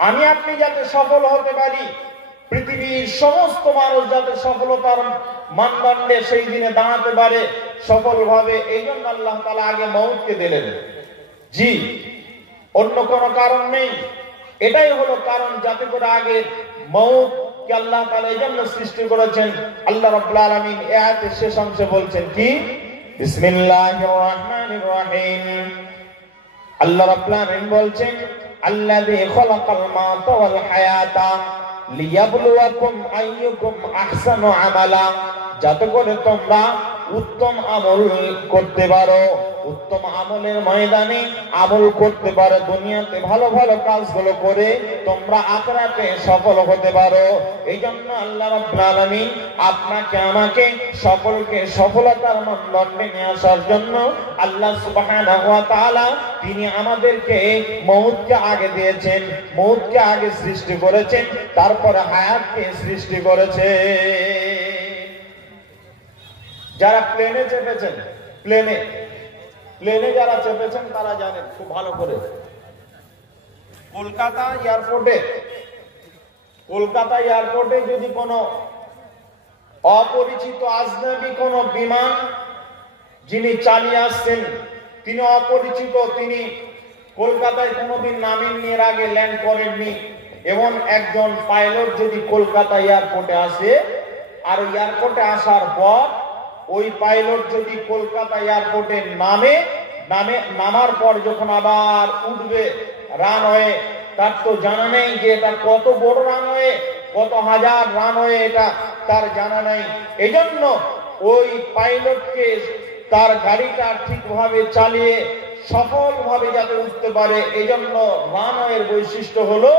আমি আপনি যাতে সফল হতে পারি, পৃথিবীর সমস্ত মানুষ যাতে সফলতার মানদণ্ডে সেই দিনে দাঁড়াতে পারে সফলভাবে, এই জন্য আল্লাহ তাআলা আগে মউতকে দিলেন। জি, অন্য কোনো কারণ নেই, এটাই হলো কারণ, যাতে করে আগে মউতকে আল্লাহ তাআলা এই জন্য সৃষ্টি করেছেন। আল্লাহ রাব্বুল আলামিন এই আয়াতের শেষ অংশে বলছেন কি, বিসমিল্লাহির রহমানির রহিম। আল্লাহ রাব্বুল আলামিন বলছেন, আল্লাযী খালাকাল মাউতা ওয়াল হায়াতা লিয়াবলুয়াকুম আইয়ুকুম আহসানু আমালা, যাতে করে তোমরা উত্তম আমল করতে পারো, উত্তম আমলের ময়দানে আমল করতে পারো, দুনিয়াতে ভালো ভালো কাজগুলো করে তোমরা আখিরাতে সফল হতে পারো। এই জন্য আল্লাহ রাব্বুল আলামিন আপনাকে আমাকে সকলকে সফলতার মানদণ্ডে নিয়ে আসার জন্য আল্লাহ সুবহানাহু ওয়া তাআলা তিনি আমাদেরকে মউতকে আগে দিয়েছেন, মউতকে আগে সৃষ্টি করেছেন, তারপরে হায়াতকে সৃষ্টি করেছে। যারা প্লেনে চেপেছেন, প্লেনে যারা চেপেছেন তারা জানেন খুব ভালো করে, কলকাতা এয়ারপোর্টে যদি কোনো অপরিচিত আজনবী কোনো বিমান যিনি চালিয়ে আসছেন, তিনি অপরিচিত, তিনি কলকাতায় কোনোদিন নামেননি, এর আগে ল্যান্ড করেননি, এবং একজন পাইলট যদি কলকাতা এয়ারপোর্টে আসে, আর এয়ারপোর্টে আসার পর ওই পাইলট যদি কলকাতা এয়ারপোর্টে নামার পর যখন আবার উঠবে রানওয়ে, তার তো জানা নেই যে এটা কত বড় রানওয়ে, কত হাজার রানওয়ে, এটা তার জানা নেই। এজন্য ওই পাইলটকে তার গাড়িটা ঠিকভাবে চালিয়ে সফলভাবে যাতে উঠতে পারে, এজন্য রানওয়ের বৈশিষ্ট্য হলো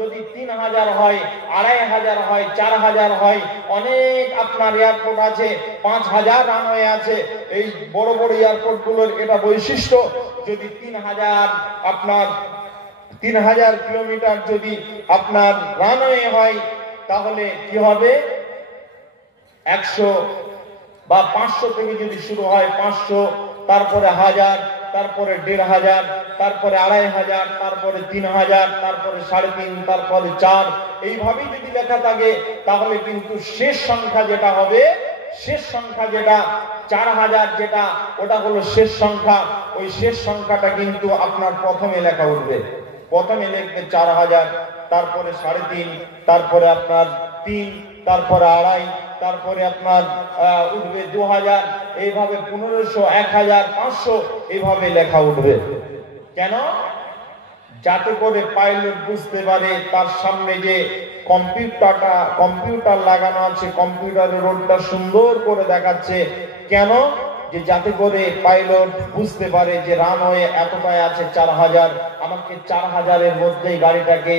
যদি 3000 হয়, 2500 হয়, 4000 হয়, অনেক আপনার এয়ারপোর্ট আছে 5000 রানওয়ে আছে, এই বড় বড় এয়ারপোর্ট গুলোর এটা বৈশিষ্ট্য। যদি 3000 কিলোমিটার যদি আপনার রানওয়ে হয়, তাহলে কি হবে, 100 বা 500 থেকে যদি শুরু হয় 500, তারপরে 1000, তারপরে 1500, তারপরে 2500, তারপরে 3000, তারপরে 3.5, তারপরে 4, এইভাবেই যদি লেখা থাকে, তাহলে কিন্তু শেষ সংখ্যা যেটা হবে, শেষ সংখ্যা যেটা 4000, যেটা ওটা হলো শেষ সংখ্যা। ওই শেষ সংখ্যাটা কিন্তু আপনার প্রথমে লেখা উঠবে, প্রথমে লিখবে 4000, তারপরে 3.5, তারপরে আপনার 3, তারপরে 2.5, তারপরে আপনার উঠবে 2000, এইভাবে 1500, 1000, 500, এইভাবে লেখা উঠবে। কেন? যাতে করে পাইলট বুঝতে পারে তার সামনে যে কম্পিউটার লাগানো আছে, কম্পিউটারের রোডটা সুন্দর করে দেখাচ্ছে। কেন? যে যাতে করে পাইলট বুঝতে পারে যে রানওয়ে এতটাই আছে 4000, আমাকে 4000-এর মধ্যেই গাড়িটাকে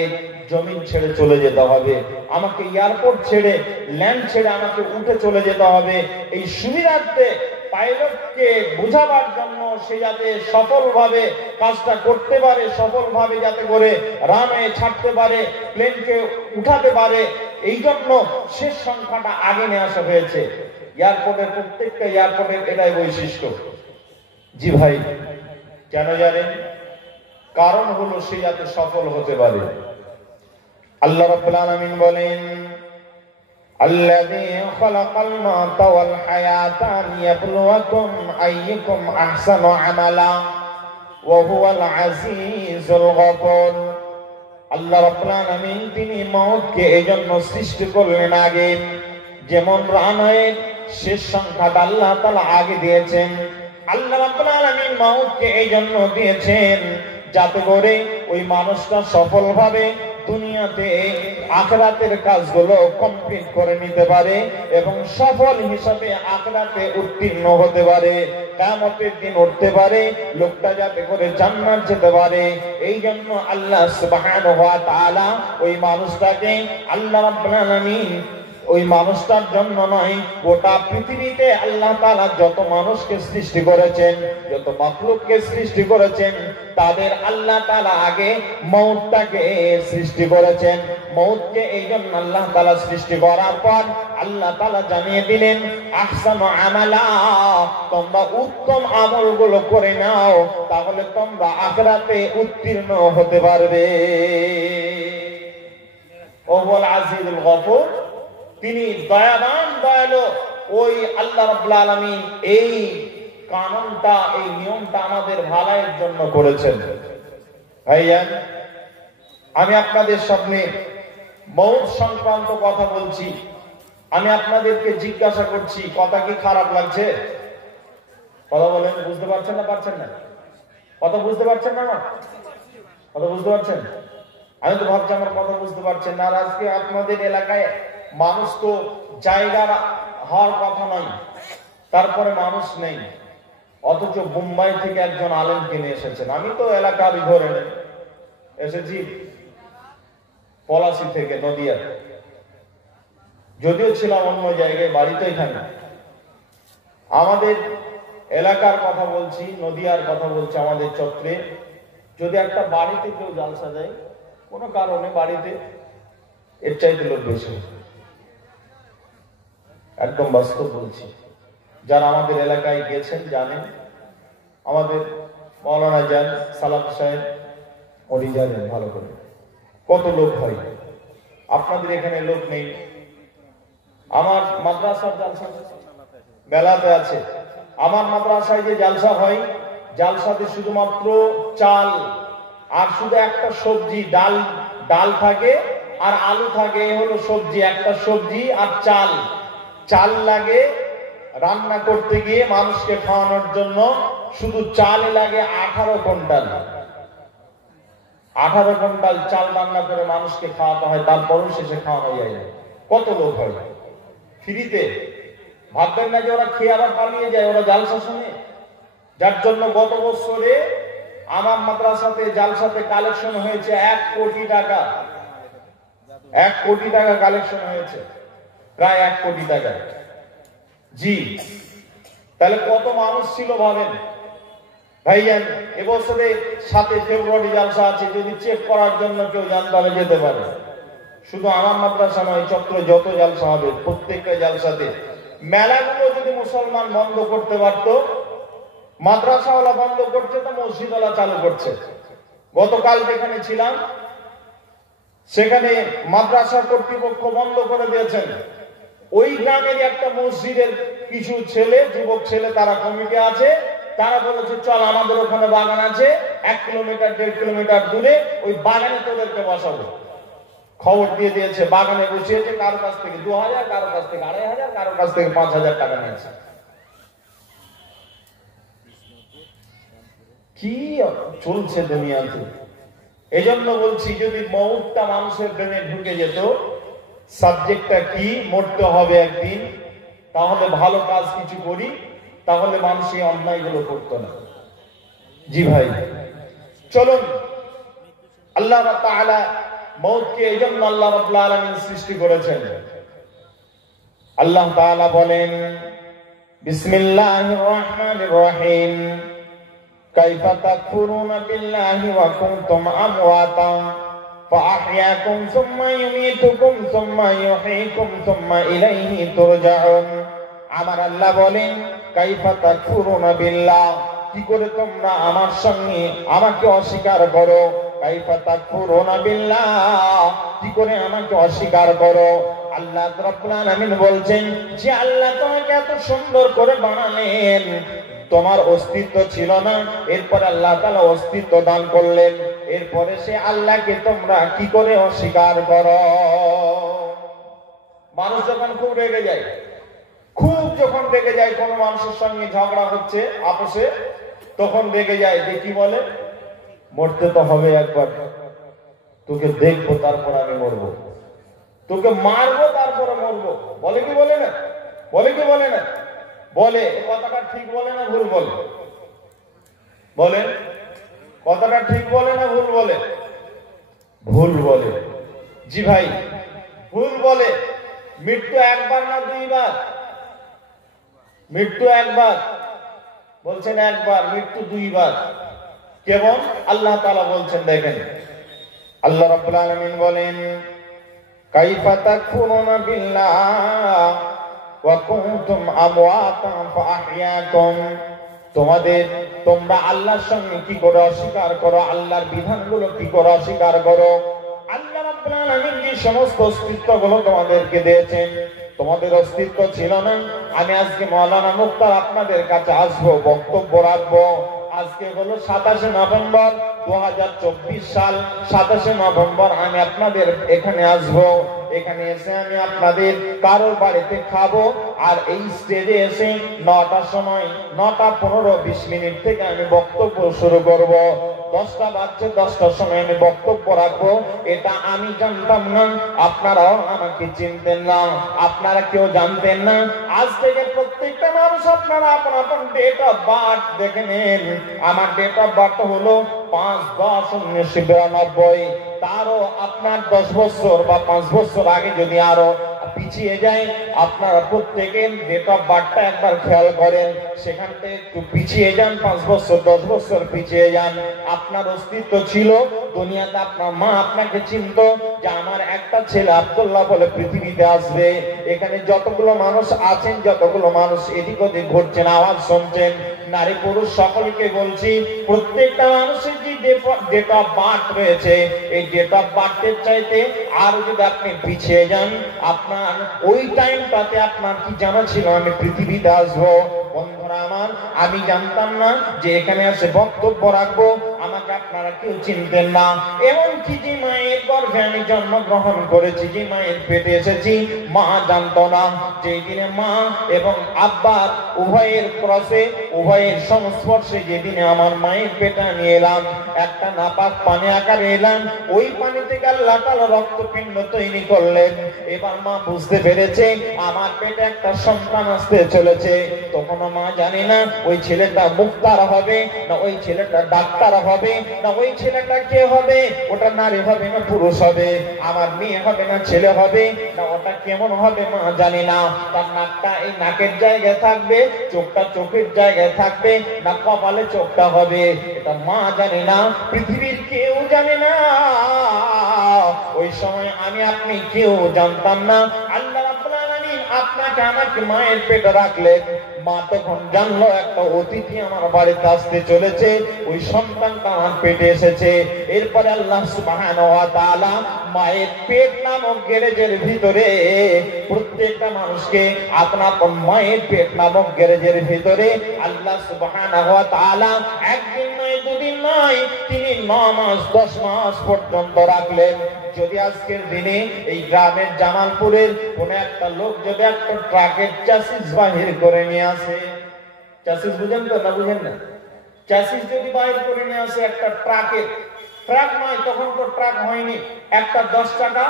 জমিন ছেড়ে চলে যেতে হবে, আমাকে এয়ারপোর্ট ছেড়ে, ল্যান্ড ছেড়ে আমাকে উঠে চলে যেতে হবে। এই সুবিধার্থে পাইলটকে বোঝাবার জন্য সে যাতে সফলভাবে কাজটা করতে পারে, সফলভাবে যাতে করে রানওয়ে ছাড়তে পারে, প্লেনকে উঠাতে পারে, এই জন্য শেষ সংখ্যাটা আগে নিয়ে আসা হয়েছে। এয়ারপোর্টের প্রত্যেকটা এয়ারপোর্টের এটাই বৈশিষ্ট্য। জি ভাই, কেন জানেন? কারণ হলো সে যাতে সফল হতে পারে। আল্লাহ রাব্বুল আলামিন বলেন, আল্লাযী খালাকাল মাউতা ওয়াল হায়াতা লিয়াবলুয়াকুম আইয়ুকুম আহসানু আমালা ওয়া হুয়াল আজিজুল গফুর। আল্লাহ রাব্বুল আলামিন তিনি মউতকে এইজন্য সৃষ্টি করলেন আগে, যেমন রানওয়ের শেষ সংখ্যাটা আল্লাহ তাআলা আগে দিয়েছেন। আল্লাহ রাব্বুল আলামিন মউতকে এইজন্য দিয়েছেন যাতে করে ওই মানুষটা সফলভাবে দুনিয়াতে আখিরাতের কাজগুলো কমপ্লিট করে নিতে পারে এবং সফল হিসাবে আখিরাতে উত্তীর্ণ হতে পারে, কিয়ামতের দিন উঠতে পারে, লোকটা যাতে করে জান্নাত যেতে পারে। এই জন্য আল্লাহ সুবহানাহু ওয়া তাআলা ওই মানুষটাকে, আল্লাহ রাব্বুল আলামিন ওই মানুষটার জন্য নয়, গোটা পৃথিবীতে আল্লাহ তাআলা যত মানুষকে সৃষ্টি করেছেন, যত মাখলুককে সৃষ্টি করেছেন, তাদের আল্লাহ তাআলা আগে মউতটাকে সৃষ্টি করেছেন। মউতকে এই জন্য আল্লাহ তাআলা সৃষ্টি করার পর আল্লাহ তাআলা জানিয়ে দিলেন, আহসানু আমালা, তোমরা উত্তম আমলগুলো করে নাও, তাহলে তোমরা আখিরাতে উত্তীর্ণ হতে পারবে। হুয়াল আজিজুল গফুর, তিনি দয়াবান দয়ালু। ওই আল্লাহ রাব্বুল আলামিন এই কানুনটা, এই নিয়মটা আমাদের ভালোর জন্য করেছেন। ভাইজান, আমি আপনাদের সামনে মওত সংক্রান্ত কথা বলছি। আমি আপনাদেরকে জিজ্ঞাসা করছি, কথা কি খারাপ লাগছে? কথা বলেন, বুঝতে পারছেন না পারছেন না? কথা বুঝতে পারছেন না? কথা বুঝতে পারছেন? আমি তো ভাবছি আমার কথা বুঝতে পারছেন না। আর আজকে আপনাদের এলাকায় মানুষ তো জায়গা হওয়ার কথা নয়, তারপরে মানুষ নেই, অথচ মুম্বাই থেকে একজন আলেম কিনে এসেছেন। আমি তো এলাকার ঘরে এসেছি পলাশি থেকে, নদিয়া, যদিও ছিলাম অন্য জায়গায়, বাড়ি তো এখানে। আমাদের এলাকার কথা বলছি, নদিয়ার কথা বলছি। আমাদের চত্রে যদি একটা বাড়িতে কেউ জালসা দেয় কোনো কারণে, বাড়িতে এর চাইতে লোক বেশি। একদম বাস্তব বলছি, যারা আমাদের এলাকায় গেছেন জানেন। আমাদের মৌলানা জান সালাম সাহেব, উনি জানেন ভালো করে কত লোক হয়। আপনাদের এখানে লোক নেই। আমার মাদ্রাসার জালসা মেলাতে আছে। আমার মাদ্রাসায় যে জালসা হয়, জালসাতে শুধুমাত্র চাল আর শুধু একটা সবজি, ডাল ডাল থাকে আর আলু থাকে, এই হলো সবজি। একটা সবজি আর চাল, চাল লাগে রান্না করতে গিয়ে মানুষকে খাওয়ানোর জন্য। শুধু চাল লাগে 18 কুইন্টাল। 18 কুইন্টাল চাল রান্না করে মানুষকে খাওয়াতে হয়, তারপরও শেষে খাওয়ানো যায় না। কত লোক হয় ফ্রিতে? ভাববেন না যে ওরা খেয়ে আবার পালিয়ে যায়, ওরা জালসা শুনে। যার জন্য গত বছরে আমার মাদ্রাসাতে জালসাতে কালেকশন হয়েছে 1 কোটি টাকা। 1 কোটি টাকা কালেকশন হয়েছে, প্রায় 1 কোটি টাকা। জি, তাহলে কত মানুষ ছিল ভাবেন। ভাইজান, এবছরে 7 ফেব্রুয়ারি জালসা আছে। যদি চেক করার জন্য কেউ যান তাহলে যেতে পারে। শুধু আমার মাদ্রাসা নয়, চক্র যত জালসা হবে প্রত্যেকটা জালসাতে মেলাগুলো যদি মুসলমান বন্ধ করতে পারত, মাদ্রাসাওয়ালা বন্ধ করছে তো মসজিদওয়ালা চালু করছে। গতকাল যেখানে ছিলাম সেখানে মাদ্রাসা কর্তৃপক্ষ বন্ধ করে দিয়েছেন। ওই গ্রামের একটা মসজিদের কিছু ছেলে, যুবক ছেলে, তারা কমিটি আছে, তারা বলেছে চল আমাদের ওখানে বাগান আছে 1 কিলোমিটার 1.5 কিলোমিটার দূরে, ওই বাগানে তোদেরকে বসাবো। খবর দিয়ে দিয়েছে, বাগানে বসিয়েছে। কারো কাছ থেকে 2000, কারো কাছ থেকে 2500, কারো কাছ থেকে 5000 টাকা নিয়েছে। কি চলছে দুনিয়াতে! এজন্য বলছি, যদি মওতটা মানুষের ব্রেনে ঢুকে যেত, সাবজেক্টটা কি, মরতে হবে একদিন, তাহলে ভালো কাজ কিছু করি, তাহলে মানুষ এই অন্যায়গুলো করতো না। জি ভাই, চলুন। আল্লাহ তাআলা মওতকে এইজন্য আল্লাহ রাব্বুল আলামিন সৃষ্টি করেছেন। আল্লাহ তাআলা বলেন, বিসমিল্লাহির রহমানির রহিম, কাইফা তাকফুরুনা বিল্লাহি ওয়া কুনতুম আমওয়াতান ফাআহইয়াকুম সুম্মা ইউমীতুকুম সুম্মা ইউহয়ীকুম সুম্মা ইলাইহি তুরজাউন। আমার আল্লাহ বলেন, কাইফা তাকফুরুনা বিল্লাহ, কি করে তোমরা আমার সঙ্গে আমাকে অস্বীকার করো। কাইফা তাকফুরুনা বিল্লাহ, কি করে আমাকে অস্বীকার করো। আল্লাহ রাব্বুল আলামিন বলছেন যে আল্লাহ তোমাকে এত সুন্দর করে বানালেন, তোমার অস্তিত্ব ছিল না, এরপর আল্লাহ তাআলা অস্তিত্ব দান করলেন। এরপরে সে আল্লাহকে তোমরা কি করে অস্বীকার করো। মানুষ যখন খুব রেগে যায়, যখন রেগে যায়, কোন মানুষের সঙ্গে ঝগড়া হচ্ছে আপোষে, তখন রেগে যায় যে কি বলে, মরতে তো হবে একবার, তোকে দেখবো তারপর আমি মরবো, তোকে মারবো তারপরে মরবো। বলে কি বলে না? বলে কি বলে না? বলে। কথাটা ঠিক বলে না ভুল বলে? বলে। কথাটা ঠিক বলে না ভুল বলে? ভুল বলে। জি ভাই, ভুল বলে। মৃত্যু একবার না 2 বার? মৃত্যু একবার, বলছেন একবার, মৃত্যু 2 বার। কেমন? আল্লাহ তাআলা বলছেন, দেখেন, আল্লাহ রাব্বুল আলামিন বলেন, কাইফা তাকফুরুনা বিল্লাহ ওয়া কুনতুম আমওয়াতান ফাআহইয়াকুম, তোমরা আল্লাহর সঙ্গে কি করে অস্বীকার করো, আল্লাহর বিধানগুলো কি করে অস্বীকার করো। আল্লাহ রাব্বুল আলামিন যে সমস্ত অস্তিত্বগুলো তোমাদেরকে দিয়েছেন। তোমাদের অস্তিত্ব ছিল না। আমি আজকে মাওলানা মুক্তার আপনাদের কাছে আসবো, বক্তব্য রাখবো। আজকে হলো 27 নভেম্বর 2024 সাল। 27 নভেম্বর আমি আপনাদের এখানে আসবো। এখানে এসে আমি আপনাদের কারোর বাড়িতে খাবো। আর এই স্টেজে এসে 9টার সময় 9:15-20 থেকে আমি বক্তব্য শুরু করব। 10টা বাজছে, 10টার সময় আমি বক্তব্য রাখবো। এটা আমি জানতাম না, আপনারাও আমাকে চিনতেন না, আপনারা কেউ জানতেন না। আজ থেকে প্রত্যেকটা মানুষ আপনারা আপন আপন ডেট অফ বার্থ দেখে নেন। আমার ডেট অফ বার্থ হলো 5/10/1992। তারও আপনার 10 বছর বা 5 বছর আগে যদি আরো পিছিয়ে যায়, আপনারা প্রত্যেকের ডেট অফ বার্থটা একবার খেয়াল করেন। সেখান থেকে একটু পিছিয়ে যান, 5 বছর 10 বছর পিছিয়ে যান। আপনার অস্তিত্ব ছিল দুনিয়াতে। আপনার মা আপনাকে চিনত যে আমার একটা ছেলে আব্দুল্লাহ বলে পৃথিবীতে আসবে। এখানে যতগুলো মানুষ আছেন, যতগুলো মানুষ এদিক ওদিক ঘুরছেন, আওয়াজ শুনছেন, নারী পুরুষ সকলকে বলছি, প্রত্যেকটা মানুষের যে ডেট অফ বার্থ রয়েছে, এই ডেট অফ বার্থের চাইতে আর যদি আপনি পিছিয়ে যান, আপনার ওই টাইমটাতে আপনার কি জানা ছিল আমি পৃথিবীতে আসবো? বন্ধুরা আমার, আমি জানতাম না যে এখানে এসে বক্তব্য রাখবো। আমাকে আপনারা কেউ চিনতেন না। এমনকি যে মায়ের গর্ভে আমি জন্মগ্রহণ করেছি, যে মায়ের পেটে এসেছি, মা জানতো না। যেই দিনে মা এবং আব্বার উভয়ের ক্রসে, উভয়ের সংস্পর্শে যেদিনে আমার মায়ের পেটে নিয়ে এলাম, একটা নাপাক পানি আকারে এলাম, ওই পানি থেকে আল্লাহ তাআলা রক্তপিণ্ড তৈরি করলেন। এবার মা বুঝতে পেরেছে আমার পেটে একটা সন্তান আসতে চলেছে। তখন মা জানে না ওই ছেলেটা মুক্তার হবে না ওই ছেলেটা ডাক্তার হবে না ওই ছেলেটা কে হবে, ওটা নারী হবে না পুরুষ হবে, আমার মেয়ে হবে না ছেলে হবে, না ওটা কেমন হবে মা জানে না। তার নাকটা এই নাকের জায়গায় থাকবে, চোখটা চোখের জায়গায় থাকবে, না কপালে চোখটা হবে, এটা মা জানে না, পৃথিবীর কেউ জানে না। ওই সময় আমি আপনি কেউ জানতাম না। আল্লাহ রাব্বুল আলামিন আপনাকে আমাকে মায়ের পেটে রাখলেন। মা তখন জানলো একটা অতিথি আমার বাড়িতে আসতে চলেছে, ওই সন্তানটা আমার পেটে এসেছে। এরপরে আল্লাহ সুবহানাহু ওয়া তাআলা মায়ের পেট নামক গ্যারেজের ভিতরে প্রত্যেকটা মানুষকে আপনার মায়ের পেট নামক গ্যারেজের ভিতরে আল্লাহ সুবহানাহু ওয়া তাআলা একদিন নয়, দুদিন নয়, তিনি 9 মাস 10 মাস পর্যন্ত রাখলেন। যদি আজকের দিনে এই গ্রামের জামালপুরের কোন একটা লোক যদি একটা ট্রাকের চাষিস বাহির করে নিয়ে আসে, চাষিস বুঝেন তো না বুঝেন না, চাষিস যদি বাহির করে নিয়ে আসে একটা ট্রাকের, ট্রাক নয় তখন তো ট্রাক হয়নি, একটা 10 টাকা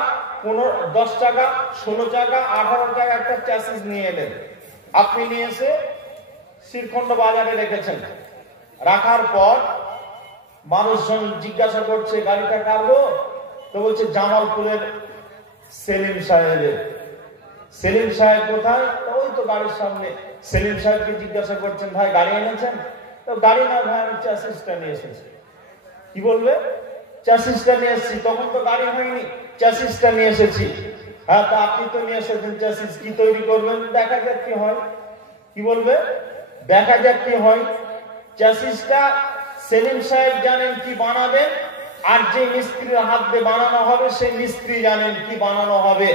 10 টাকা 16 টাকা 18 টাকা একটা চাষিস নিয়ে এলেন। আপনি নিয়ে এসে শ্রীখণ্ড বাজারে রেখেছেন। রাখার পর মানুষজন জিজ্ঞাসা করছে গাড়িটা কারো, তো বলছে জামালপুরের সেলিম সাহেবের। সেলিম সাহেব কোথায়? ওই তো গাড়ির সামনে। সেলিম সাহেবকে জিজ্ঞাসা করছেন ভাই গাড়ি এনেছেন? তো গাড়ি না ভাই, আমি চাষিসটা নিয়ে এসেছি। কি বলবে? চাষিসটা নিয়ে এসেছি। তখন তো গাড়ি হয়নি, চাষিসটা নিয়ে এসেছি। হ্যাঁ, তো আপনি তো নিয়ে এসেছেন চাষিস, কি তৈরি করবেন? দেখা যাক কি হয়। কি বলবে? দেখা যাক কি হয়। চাষিসটা সেলিম সাহেব জানেন কি বানাবেন, আর যে মিস্ত্রির হাত দিয়ে বানানো হবে সেই মিস্ত্রি জানেন কি বানানো হবে।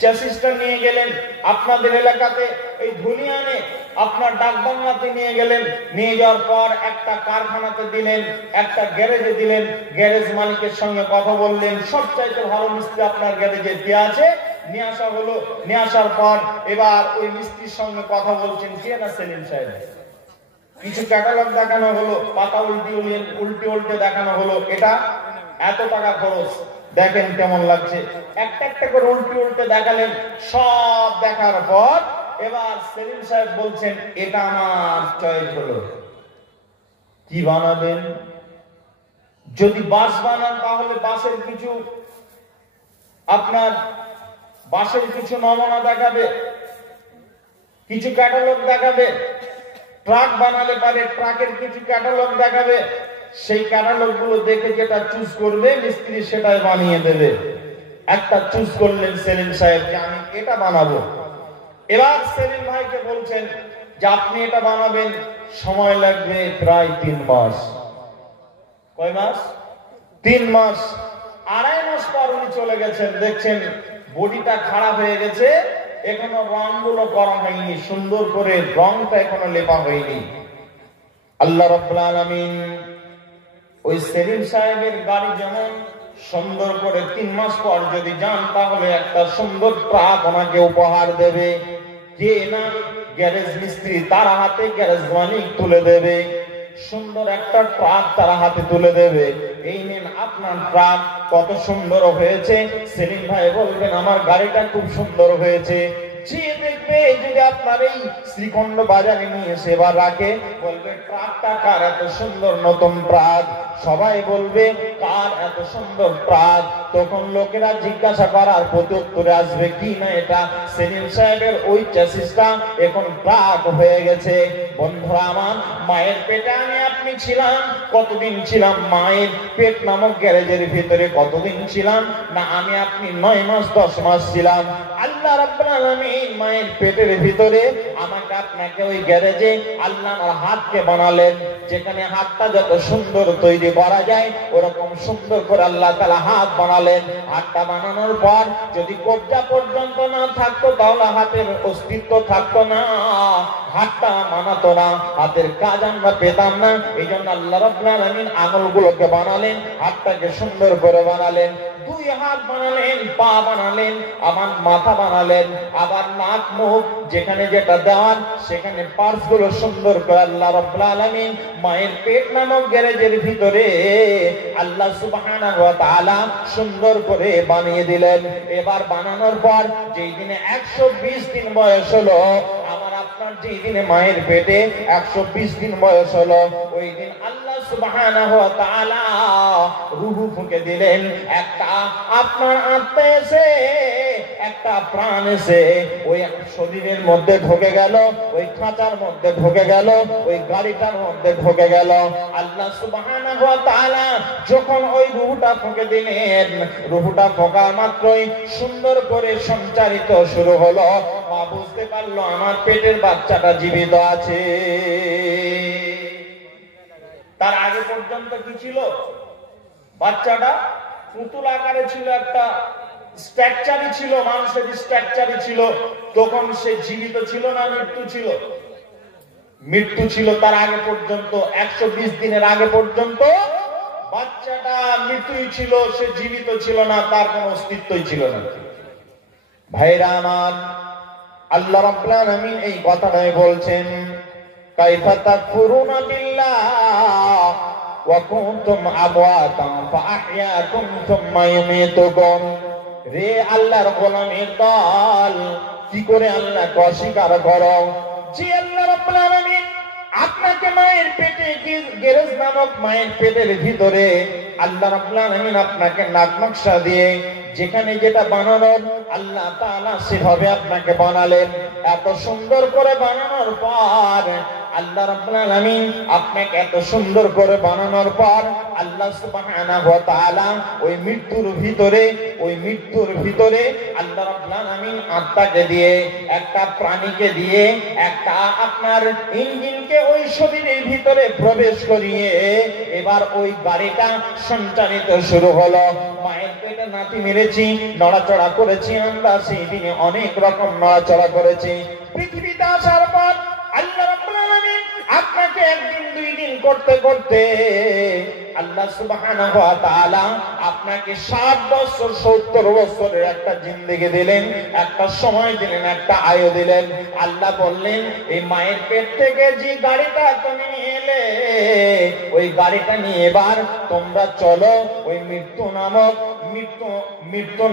চাষিসটা নিয়ে গেলেন আপনাদের এলাকাতে, এই ধুলিয়ানে আপনার ডাকবাংলাতে নিয়ে গেলেন। নিয়ে যাওয়ার পর একটা কারখানাতে দিলেন, একটা গ্যারেজে দিলেন। গ্যারেজ মালিকের সঙ্গে কথা বললেন, সবচাইতে ভালো মিস্ত্রি আপনার গ্যারেজে কে আছে? নিয়ে আসা হলো। নিয়ে আসার পর এবার ওই মিস্ত্রির সঙ্গে কথা বলছেন, কে না সেলিম সাহেব। কিছু ক্যাটালগ দেখানো হলো, পাতা উল্টে উল্টে দেখানো হলো, এটা এত টাকা খরচ, দেখেন কেমন লাগছে। একটা একটা করে উল্টে উল্টে দেখালেন। সব দেখার পর এবার সেলিম সাহেব বলছেন এটা আমার চয়েস হলো। কি বানাবেন? যদি বাস বানান তাহলে বাসের কিছু আপনার বাসের কিছু নমুনা দেখাবে, কিছু ক্যাটালগ দেখাবে। ট্রাক বানালে পারে ট্রাকের কিছু ক্যাটালগ দেখাবে। সেই ক্যাটালগ গুলো দেখে যেটা চুজ করবে মিস্ত্রি সেটাই বানিয়ে দেবে। একটা চুজ করলেন সেলিম সাহেব যে আমি এটা বানাবো। এবার সেলিম ভাইকে বলছেন যে আপনি এটা বানাবেন, সময় লাগবে প্রায় 3 মাস। কয় মাস? 3 মাস। 2.5 মাস পর উনি চলে গেছেন, দেখছেন বডিটা খারাপ হয়ে গেছে, এখনো রংগুলো করা হয়নি, সুন্দর করে রংটা এখনো লেপা হয়নি। আল্লাহ রাব্বুল আলামিন ওই সেলিম সাহেবের গাড়ি যেমন সুন্দর করে 3 মাস পর যদি যান তাহলে একটা সুন্দর ট্রাক ওনাকে উপহার দেবে। কে না, গ্যারেজ মিস্ত্রি তার হাতে গ্যারেজ মালিক তুলে দেবে, সুন্দর একটা ট্রাক তার হাতে তুলে দেবে। এই নেন আপনার ট্রাক, কত সুন্দর হয়েছে। সেলিম ভাই বলবেন আমার গাড়িটা খুব সুন্দর হয়েছে। যে দেখবে যদি আপনার এই শ্রীখণ্ড বাজারে নিয়ে সেবা রাখে, বলবে ট্রাকটা কার, এত সুন্দর নতুন ট্রাক। সবাই বলবে কার এত সুন্দর ট্রাক। তখন লোকেরা জিজ্ঞাসা করার প্রতি উত্তরে আসবে কি না, এটা সেলিম সাহেবের ওই চ্যাসিসটা এখন ট্রাক হয়ে গেছে। বন্ধুরা আমার, মায়ের পেটে আমি আপনি ছিলাম, কতদিন ছিলাম মায়ের পেট নামক গ্যারেজের ভিতরে? কতদিন ছিলাম না? আমি আপনি 9 মাস 10 মাস ছিলাম। আল্লাহ রাব্বুল আলামিন মায়ের পেটের ভিতরে আমাকে আপনাকে ওই গ্যারেজে আল্লাহ আমার হাতকে বানালেন। যেখানে হাতটা যত সুন্দর তৈরি করা যায় ওরকম সুন্দর করে আল্লাহ তাআলা হাত বানালেন। হাতটা বানানোর পর যদি কবজা পর্যন্ত না থাকতো তাহলে হাতের অস্তিত্ব থাকতো না, হাতটা মানাতো না, হাতের কাজ আমরা পেতাম না। এই জন্য আল্লাহ রাব্বুল আলামিন আঙুলগুলোকে বানালেন, হাতটাকে সুন্দর করে বানালেন। 2 হাত বানালেন, পা বানালেন, আমার মাথা বানালেন, আবার নাক মুখ যেখানে যেটা দেওয়ার সেখানে পার্টস গুলো সুন্দর করে আল্লাহ রাব্বুল আলামিন মায়ের পেট নামক গ্যারেজের ভিতরে আল্লাহ সুবহানাহু ওয়া তাআলা সুন্দর করে বানিয়ে দিলেন। এবার বানানোর পর যেই দিনে 120 দিন বয়স হলো আমার আপনার, যেই দিনে মায়ের পেটে 120 দিন বয়স হলো, ওই দিন আল্লাহ সুবহানাহু ওয়া তাআলা রূহ ফুঁকে দিলেন। একটা আপনার আত্মা এসে, একটা প্রাণ এসে ওই শরীরের মধ্যে ঢুকে গেল, ওই খাঁচার মধ্যে ঢুকে গেল, ওই গাড়িটার মধ্যে ঢুকে গেল। আল্লাহ সুবহানাহু ওয়া তাআলা যখন ওই রূহটা ফুঁকে দিলেন, রূহটা ফোঁকা মাত্রই সুন্দর করে সঞ্চারিত শুরু হলো। মা বুঝতে পারলো আমার পেটের বাচ্চাটা জীবিত আছে। তার আগে পর্যন্ত কি ছিল? বাচ্চাটা পুতুল আকারে ছিল, একটা স্ট্রাকচারই ছিল, মানুষের স্ট্রাকচারই ছিল। তখন সে জীবিত ছিল না মৃত্যু ছিল? মৃত্যু ছিল। তার আগে পর্যন্ত 120 দিনের আগে পর্যন্ত বাচ্চাটা মৃত্যুই ছিল, সে জীবিত ছিল না, তার কোনো অস্তিত্বই ছিল না। ভাইরা আমার, আল্লাহ রাব্বুল আলামিন এই কথাটাই বলছেন, কাইফা তাকফুরুনা বিল্লাহ ওয়া কুনতুম আমওয়াতান ফাআহইয়াকুম সুম্মা ইউমীতুকুম। রে আল্লাহর গোলামের দল, কি করে আল্লাহকে অস্বীকার করো? যে আল্লাহ রাব্বুল আলামিন আপনাকে মায়ের পেটে, গেরেজ নামক মায়ের পেটের ভিতরে আল্লাহ রাব্বুল আলামিন আপনাকে নাক নকশা দিয়ে যেখানে যেটা বানানোর আল্লাহ তাআলা সেভাবে আপনাকে বানালেন। এত সুন্দর করে বানানোর পর আল্লাহ রাব্বুল আলামিন আপনাকে এত সুন্দর করে বানানোর পর আল্লাহ সুবহানাহু ওয়া তাআলা ওই মৃত্যুর ভিতরে আল্লাহ রাব্বুল আলামিন আত্মাকে দিয়ে, একটা প্রাণীকে দিয়ে, একটা আপনার ইঞ্জিনকে ওই শরীরের ভিতরে প্রবেশ করিয়ে এবার ওই গাড়িটা সঞ্চালিত শুরু হলো। মায়ের পেটে নাতি মেরেছি, নড়াচড়া করেছি, আমরা সেই দিনে অনেক রকম নড়াচড়া করেছি। পৃথিবীতে আসার পর আল্লাহ রাব্বুল আলামিন আপনাকে একদিন 2 দিন করতে করতে আল্লাহ সুবহানাহু ওয়া তাআলা আপনাকে 60 বছর 70 বছরের একটা জিন্দেগি দিলেন, একটা সময় দিলেন, একটা আয়ু দিলেন। আল্লাহ বললেন এই মায়ের পেট থেকে যে গাড়িটা তুমি নিয়ে এলে, ওই গাড়িটা নিয়ে এবার তোমরা চলো ওই মৃত্যু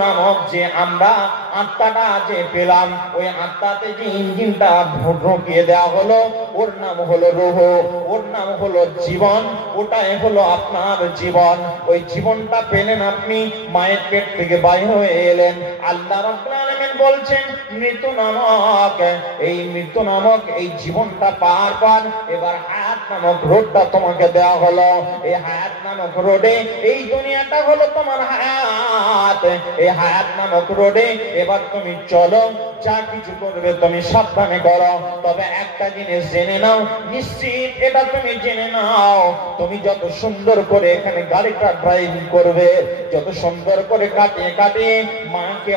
নামক যে আমরা আত্মাটা যে পেলাম, ওই আত্মাতে যে ইঞ্জিনটা ঢুকিয়ে দেওয়া হলো, ওর নাম হলো রূহ, ওর নাম হলো জীবন, ওটাই হলো আপনার জীবন। ওই জীবনটা পেলেন আপনি, মায়ের পেট থেকে বাইরে হয়ে এলেন। আল্লাহ রাব্বুল আলামিন বলছেন মৃত্যু নামক এই জীবনটা পাওয়ার পর এবার হায়াত নামক রোডটা তোমাকে দেওয়া হলো। এই হায়াত নামক রোডে এই দুনিয়াটা হলো তোমার হায়াত। এই হায়াত নামক রোডে এবার তুমি চলো, যা কিছু করবে তুমি সাবধানে করো। তবে একটা জিনিস জেনে নাও, নিশ্চিত এটা তুমি জেনে নাও, তুমি যত সুন্দর করে এখানে গাড়িটা ড্রাইভিং করবে, যত সুন্দর করে কাটিয়ে কাটিয়ে মাকে